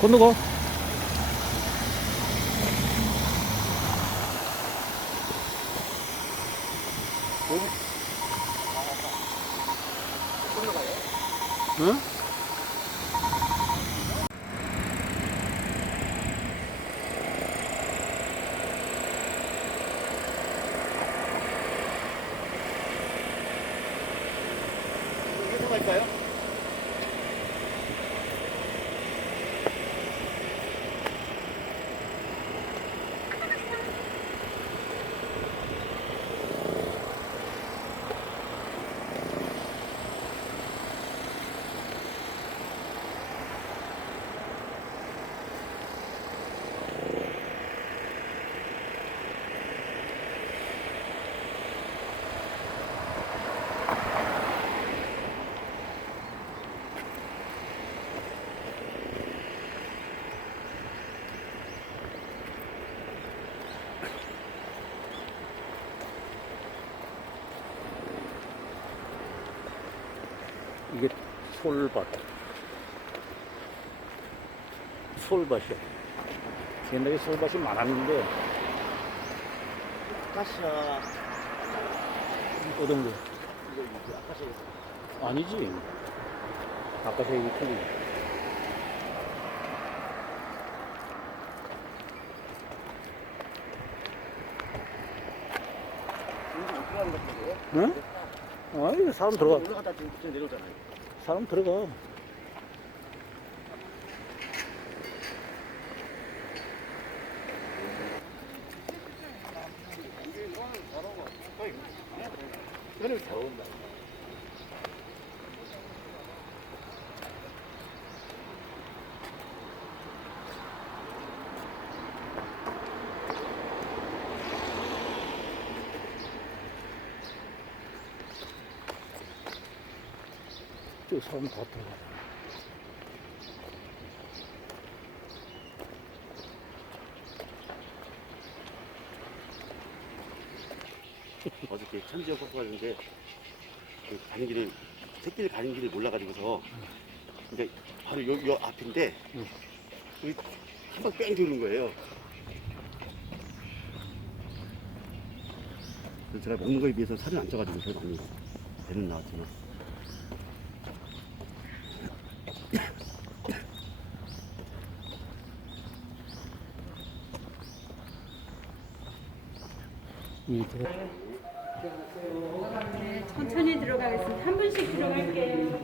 건너가. 응? 여기서 갈까요? 이게 솔밭. 솔밭이야. 옛날에 솔밭이 많았는데, 아카시아 어떤 거? 이거 아카시아 아니지. 아까 저기 틀리지. 여기 어떻게 하는 것 같은데요? 응? 아, 이거 사람 들어가. 올라갔다 지금 내려오잖아요. 사람 들어가. 이거는 잘 온다. 저 사람 다 들어가. 어저께 천지역 꺾고 가는데 그 가는 길을 새길 가는 길을 몰라가지고서 그러니까 바로 요 앞인데 여기 한 번 뺑 도는 거예요. 그래서 제가 먹는 거에 비해서 살은 안 쪄가지고 별 많이 배는 나왔지만 네, 천천히 들어가겠습니다. 한 분씩 들어갈게요.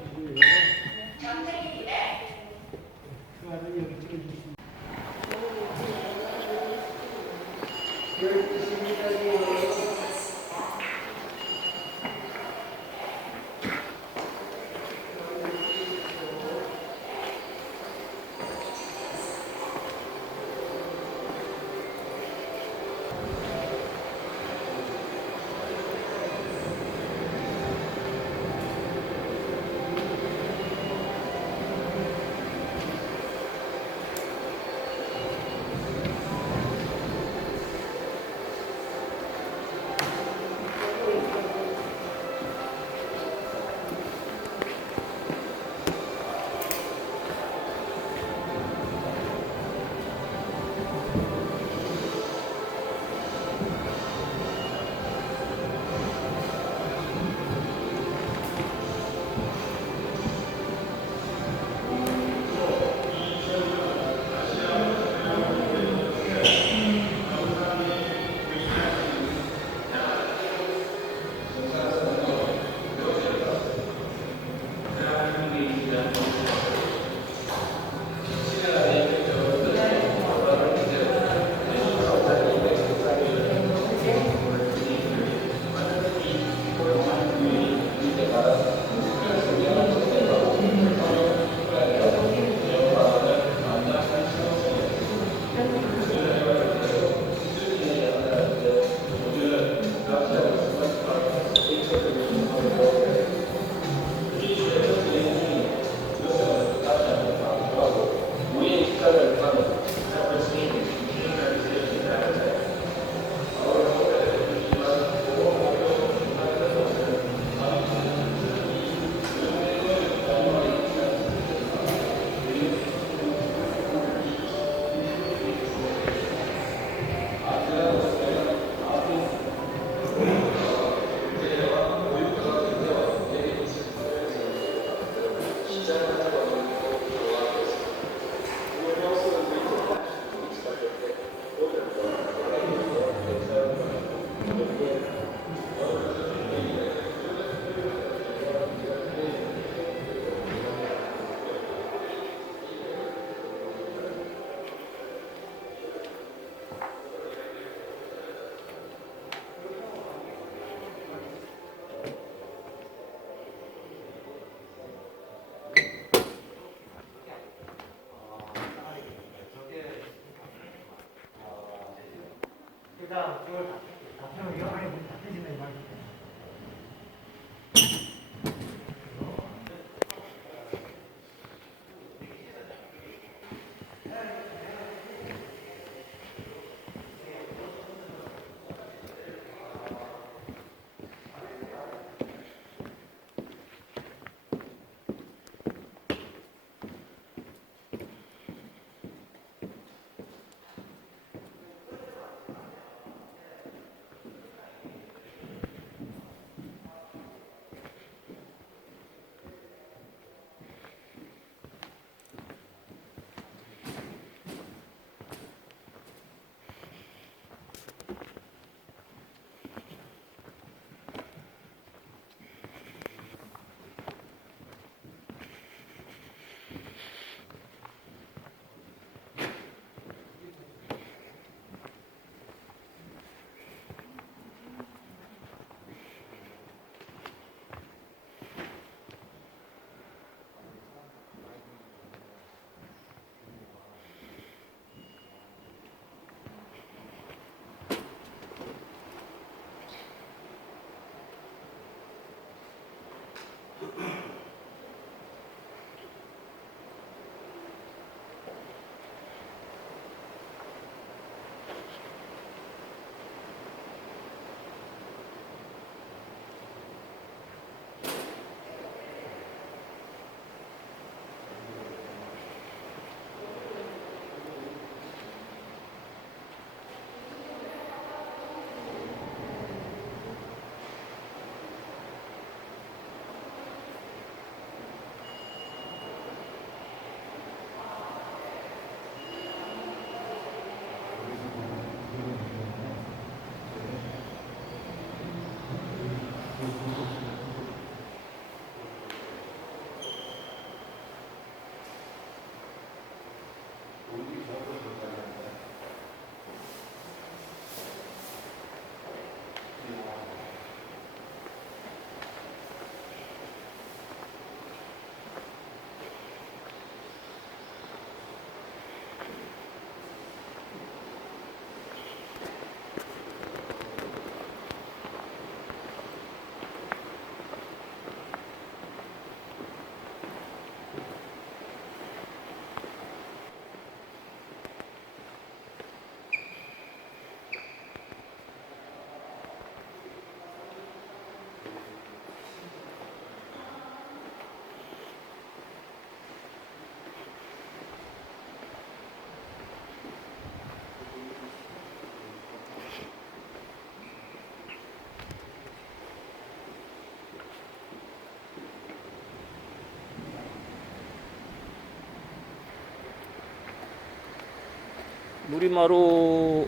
누리마루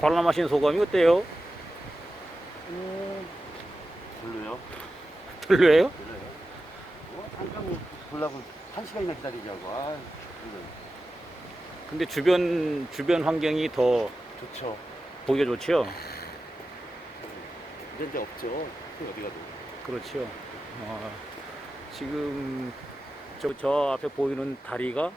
관람하신 소감이 어때요? 별로요? 별로예요? 별로요? 잠깐 보려고 1시간이나 기다리냐고. 별로요. 근데 주변 환경이 더 좋죠. 보기가 좋죠? 이런 데 없죠. 어디 가도. 그렇죠. 지금 저 앞에 보이는 다리가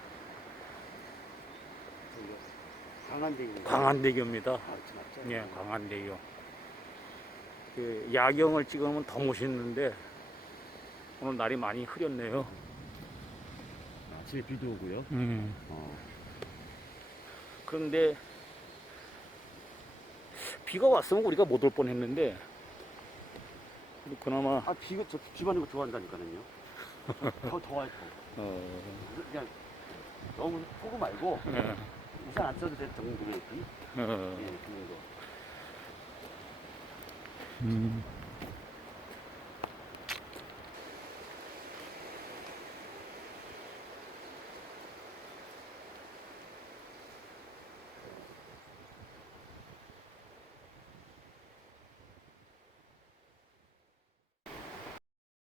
강한대교. 광안대교입니다. 아, 맞죠? 예, 광안대교. 그 야경을 찍으면 더 멋있는데 오늘 날이 많이 흐렸네요. 아침에 비도 오고요. 그런데 비가 왔으면 우리가 못 올 뻔했는데 그나마 비 맞는 거 좋아한다니까요. 더 더워요. 그냥 너무 폭우 말고 우산 안 써도 될 정도의 비. 예, 그런 거.